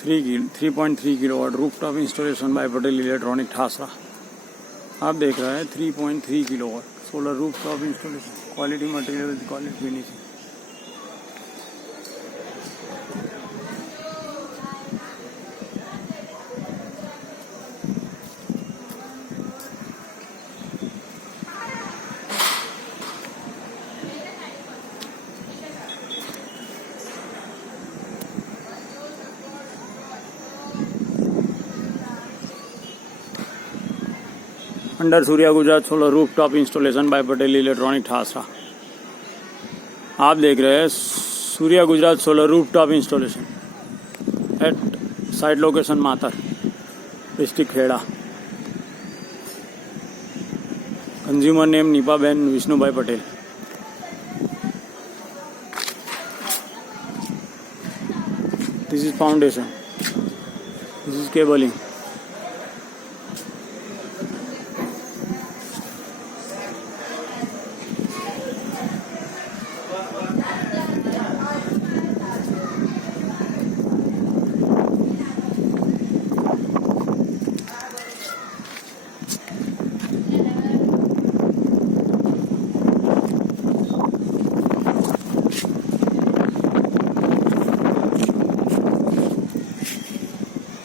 3.3 kilowatt rooftop installation by Patel electronic Thasra. आप देख रहे हैं 3.3 kilowatt solar rooftop installation, quality material, quality finishing. Under Surya Gujarat solar rooftop installation by Patel electronic Thasra. आप देख रहे हैं Surya Gujarat solar rooftop installation at site location Matar, district Kheda. Consumer name निपाben Vishnubhai Patel. This is foundation, this is cabling.